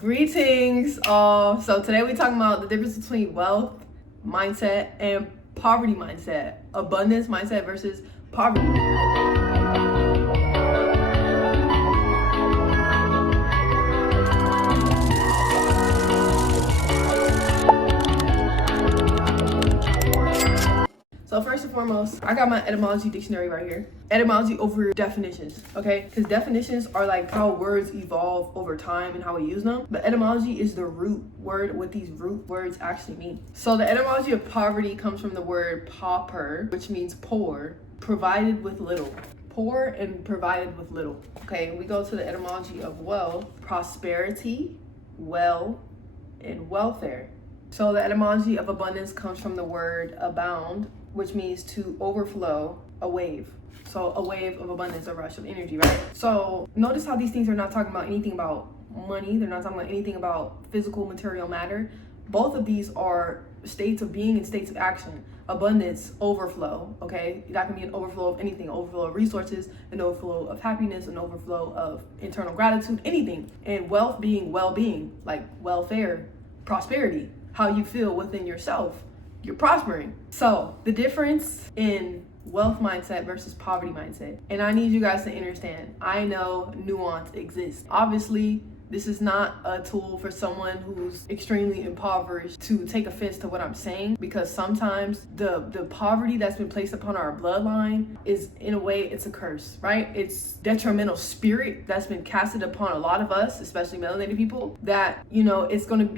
Greetings all. So today we're talking about the difference between wealth mindset and poverty mindset. Abundance mindset versus poverty. So first and foremost, I got my etymology dictionary right here. Etymology over definitions, okay? Because definitions are like how words evolve over time and how we use them. But etymology is the root word, what these root words actually mean. So the etymology of poverty comes from the word pauper, which means poor, provided with little. Poor and provided with little. Okay, we go to the etymology of wealth, prosperity, well, and welfare. So the etymology of abundance comes from the word abound, which means to overflow, a wave. So a wave of abundance, a rush of energy, right? So notice how these things are not talking about anything about money. They're not talking about anything about physical material matter. Both of these are states of being and states of action. Abundance, overflow, okay? That can be an overflow of anything, overflow of resources, an overflow of happiness, an overflow of internal gratitude, anything. And wealth being well-being, like welfare, prosperity, how you feel within yourself. You're prospering. So the difference in wealth mindset versus poverty mindset, and I need you guys to understand, I know nuance exists. Obviously, this is not a tool for someone who's extremely impoverished to take offense to what I'm saying, because sometimes the poverty that's been placed upon our bloodline is, in a way, it's a curse, right? It's detrimental spirit that's been casted upon a lot of us, especially melanated people, that, you know, it's going to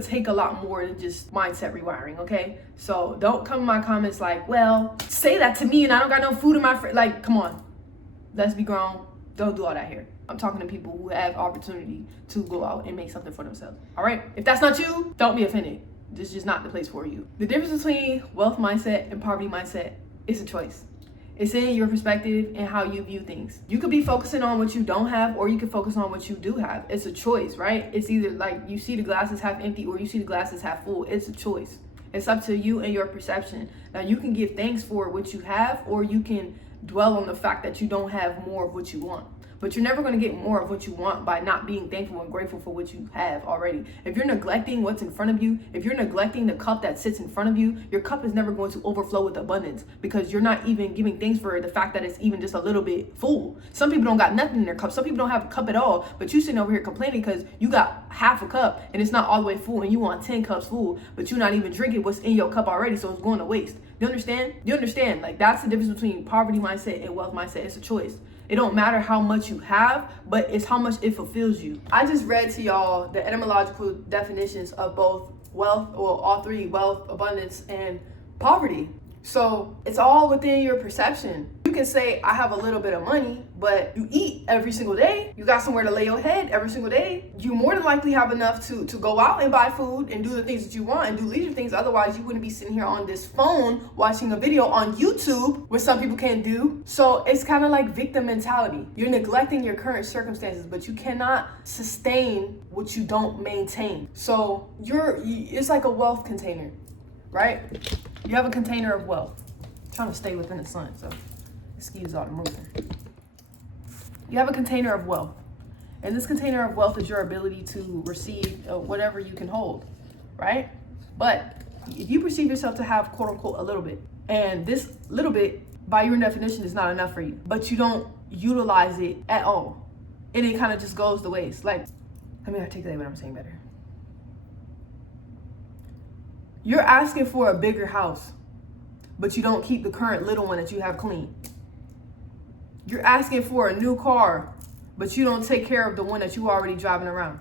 take a lot more than just mindset rewiring, okay? So don't come in my comments like, well, say that to me and I don't got no food in my fridge. Like, come on, let's be grown. Don't do all that here. I'm talking to people who have opportunity to go out and make something for themselves. All right? If that's not you, don't be offended. This is just not the place for you. The difference between wealth mindset and poverty mindset is a choice. It's in your perspective and how you view things. You could be focusing on what you don't have, or you can focus on what you do have. It's a choice, right? It's either like you see the glasses half empty or you see the glasses half full. It's a choice. It's up to you and your perception. Now, you can give thanks for what you have, or you can dwell on the fact that you don't have more of what you want. But you're never going to get more of what you want by not being thankful and grateful for what you have already. If you're neglecting what's in front of you, if you're neglecting the cup that sits in front of you, your cup is never going to overflow with abundance, because you're not even giving thanks for the fact that it's even just a little bit full. Some people don't got nothing in their cup. Some people don't have a cup at all, but you sitting over here complaining because you got half a cup and it's not all the way full, and you want 10 cups full, but you're not even drinking what's in your cup already, so it's going to waste. You understand? You understand? Like, that's the difference between poverty mindset and wealth mindset. It's a choice. It don't matter how much you have, but it's how much it fulfills you. I just read to y'all the etymological definitions of both wealth, or all three: wealth, abundance, and poverty. So it's all within your perception. You can say, I have a little bit of money, but you eat every single day. You got somewhere to lay your head every single day. You more than likely have enough to go out and buy food and do the things that you want and do leisure things. Otherwise, you wouldn't be sitting here on this phone watching a video on YouTube, which some people can't do. So it's kind of like victim mentality. You're neglecting your current circumstances, but you cannot sustain what you don't maintain. So it's like a wealth container, right? You have a container of wealth. I'm trying to stay within the sun, so excuse all the moving. You have a container of wealth. And this container of wealth is your ability to receive whatever you can hold, right? But if you perceive yourself to have, quote unquote, a little bit, and this little bit, by your definition, is not enough for you, but you don't utilize it at all, and it kind of just goes to waste. Like, let me articulate what I'm saying better. You're asking for a bigger house, but you don't keep the current little one that you have clean. You're asking for a new car, but you don't take care of the one that you already driving around.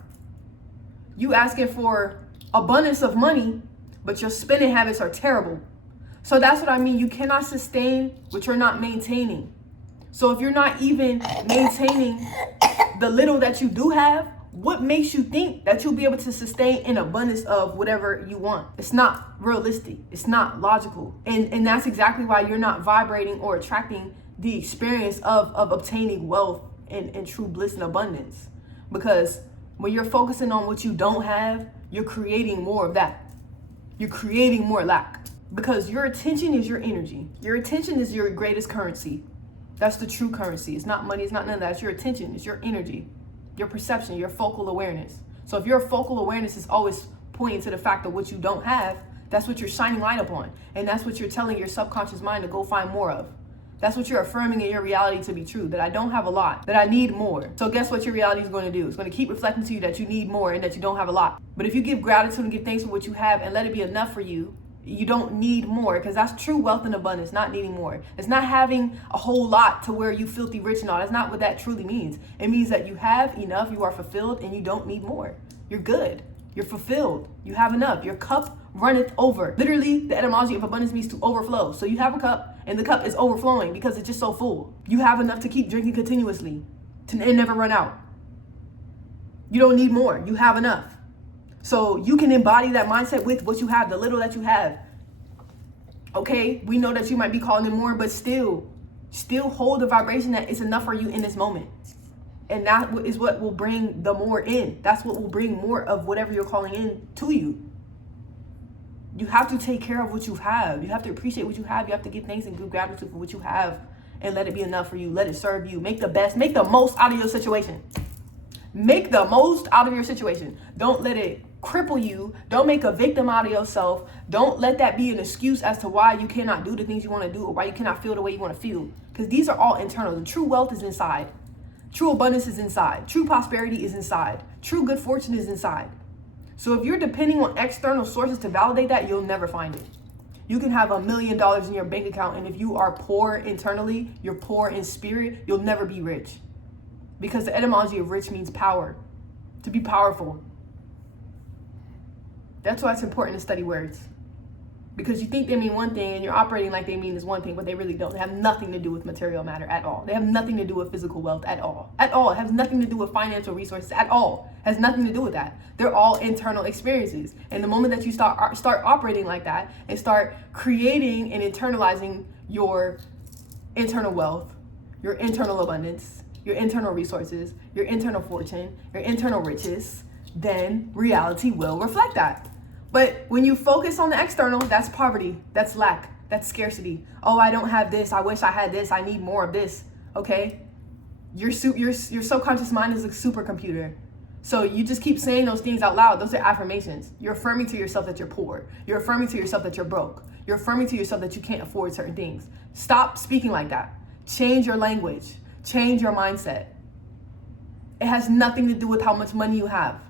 You asking for abundance of money, but your spending habits are terrible. So that's what I mean. You cannot sustain what you're not maintaining. So if you're not even maintaining the little that you do have, what makes you think that you'll be able to sustain an abundance of whatever you want? It's not realistic. It's not logical. And that's exactly why you're not vibrating or attracting the experience of obtaining wealth and true bliss and abundance. Because when you're focusing on what you don't have, you're creating more of that. You're creating more lack. Because your attention is your energy. Your attention is your greatest currency. That's the true currency. It's not money. It's not none of that. It's your attention. It's your energy. your perception, your focal awareness. So if your focal awareness is always pointing to the fact of what you don't have, that's what you're shining light upon. And that's what you're telling your subconscious mind to go find more of. That's what you're affirming in your reality to be true, that I don't have a lot, that I need more. So guess what your reality is going to do? It's going to keep reflecting to you that you need more and that you don't have a lot. But if you give gratitude and give thanks for what you have and let it be enough for you, you don't need more, because that's true wealth and abundance, not needing more. It's not having a whole lot to where you filthy rich and all. That's not what that truly means. It means that you have enough, you are fulfilled, and you don't need more. You're good. You're fulfilled. You have enough. Your cup runneth over. Literally, the etymology of abundance means to overflow. So you have a cup, and the cup is overflowing because it's just so full. You have enough to keep drinking continuously and never run out. You don't need more. You have enough. So you can embody that mindset with what you have, the little that you have. Okay, we know that you might be calling in more, but still hold the vibration that it's enough for you in this moment. And that is what will bring the more in. That's what will bring more of whatever you're calling in to you. You have to take care of what you have. You have to appreciate what you have. You have to give thanks and give gratitude for what you have and let it be enough for you. Let it serve you. Make the most out of your situation. Make the most out of your situation. Don't let it cripple you. Don't make a victim out of yourself. Don't let that be an excuse as to why you cannot do the things you want to do or why you cannot feel the way you want to feel. Because these are all internal. The true wealth is inside. True abundance is inside. True prosperity is inside. True good fortune is inside. So if you're depending on external sources to validate that, you'll never find it. You can have $1 million in your bank account, and if you are poor internally, you're poor in spirit, you'll never be rich. Because the etymology of rich means power, to be powerful. That's why it's important to study words. Because you think they mean one thing and you're operating like they mean is one thing, but they really don't. They have nothing to do with material matter at all. They have nothing to do with physical wealth at all. At all. It has nothing to do with financial resources at all. It has nothing to do with that. They're all internal experiences. And the moment that you start operating like that and start creating and internalizing your internal wealth, your internal abundance, your internal resources, your internal fortune, your internal riches, then reality will reflect that. But when you focus on the external, that's poverty, that's lack, that's scarcity. Oh, I don't have this. I wish I had this. I need more of this. Okay? Your subconscious mind is a supercomputer. So you just keep saying those things out loud. Those are affirmations. You're affirming to yourself that you're poor. You're affirming to yourself that you're broke. You're affirming to yourself that you can't afford certain things. Stop speaking like that. Change your language. Change your mindset. It has nothing to do with how much money you have.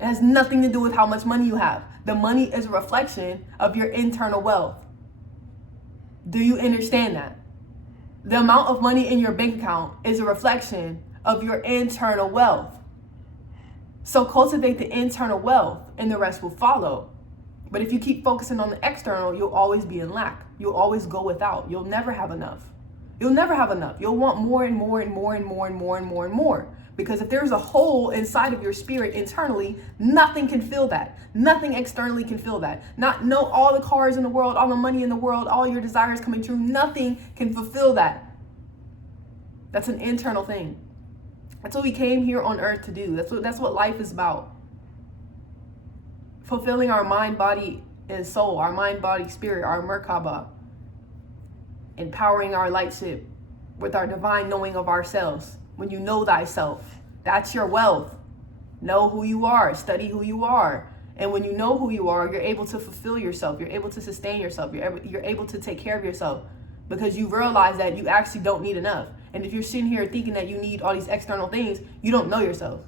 It has nothing to do with how much money you have. The money is a reflection of your internal wealth. Do you understand that? The amount of money in your bank account is a reflection of your internal wealth. So cultivate the internal wealth and the rest will follow. But if you keep focusing on the external, you'll always be in lack. You'll always go without. You'll never have enough. You'll never have enough. You'll want more and more and more and more and more and more and more. Because if there's a hole inside of your spirit internally, nothing can fill that. Nothing externally can fill that. No, all the cars in the world, all the money in the world, all your desires coming true, nothing can fulfill that. That's an internal thing. That's what we came here on earth to do. That's what life is about. Fulfilling our mind, body, and soul, our mind, body, spirit, our Merkaba. Empowering our lightship with our divine knowing of ourselves. When you know thyself, that's your wealth. Know who you are, study who you are. And when you know who you are, you're able to fulfill yourself. You're able to sustain yourself. You're able to take care of yourself because you realize that you actually don't need enough. And if you're sitting here thinking that you need all these external things, you don't know yourself.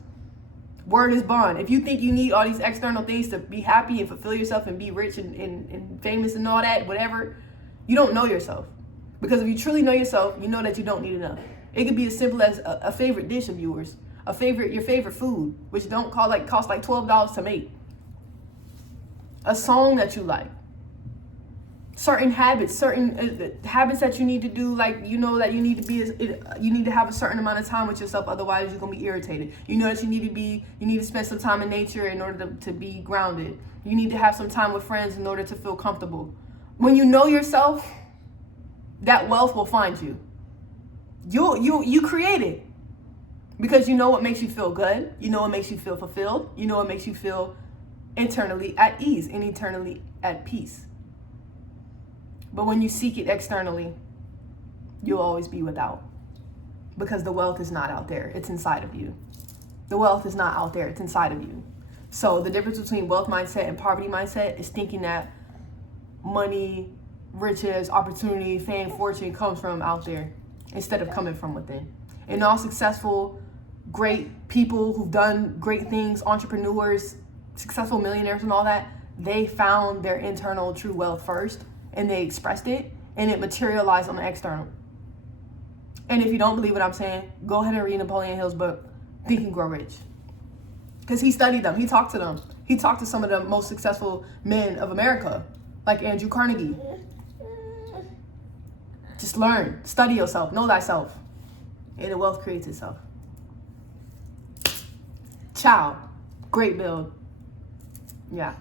Word is bond. If you think you need all these external things to be happy and fulfill yourself and be rich and famous and all that, whatever, you don't know yourself. Because if you truly know yourself, you know that you don't need enough. It could be as simple as a favorite dish of yours, your favorite food, which cost like $12 to make. A song that you like. Certain habits that you need to do, like you know that you need to have a certain amount of time with yourself, otherwise you're gonna be irritated. You know that you need to spend some time in nature in order to be grounded. You need to have some time with friends in order to feel comfortable. When you know yourself, that wealth will find you. You create it because you know what makes you feel good. You know what makes you feel fulfilled. You know what makes you feel internally at ease and internally at peace. But when you seek it externally, you'll always be without because the wealth is not out there. It's inside of you. The wealth is not out there, it's inside of you. So the difference between wealth mindset and poverty mindset is thinking that money, riches, opportunity, fame, fortune comes from out there instead of coming from within. And all successful, great people who've done great things, entrepreneurs, successful millionaires and all that, they found their internal true wealth first and they expressed it and it materialized on the external. And if you don't believe what I'm saying, go ahead and read Napoleon Hill's book, Think and Grow Rich. Because he studied them, he talked to them. He talked to some of the most successful men of America, like Andrew Carnegie. Just learn, study yourself, know thyself, and the wealth creates itself. Ciao. Great build. Yeah.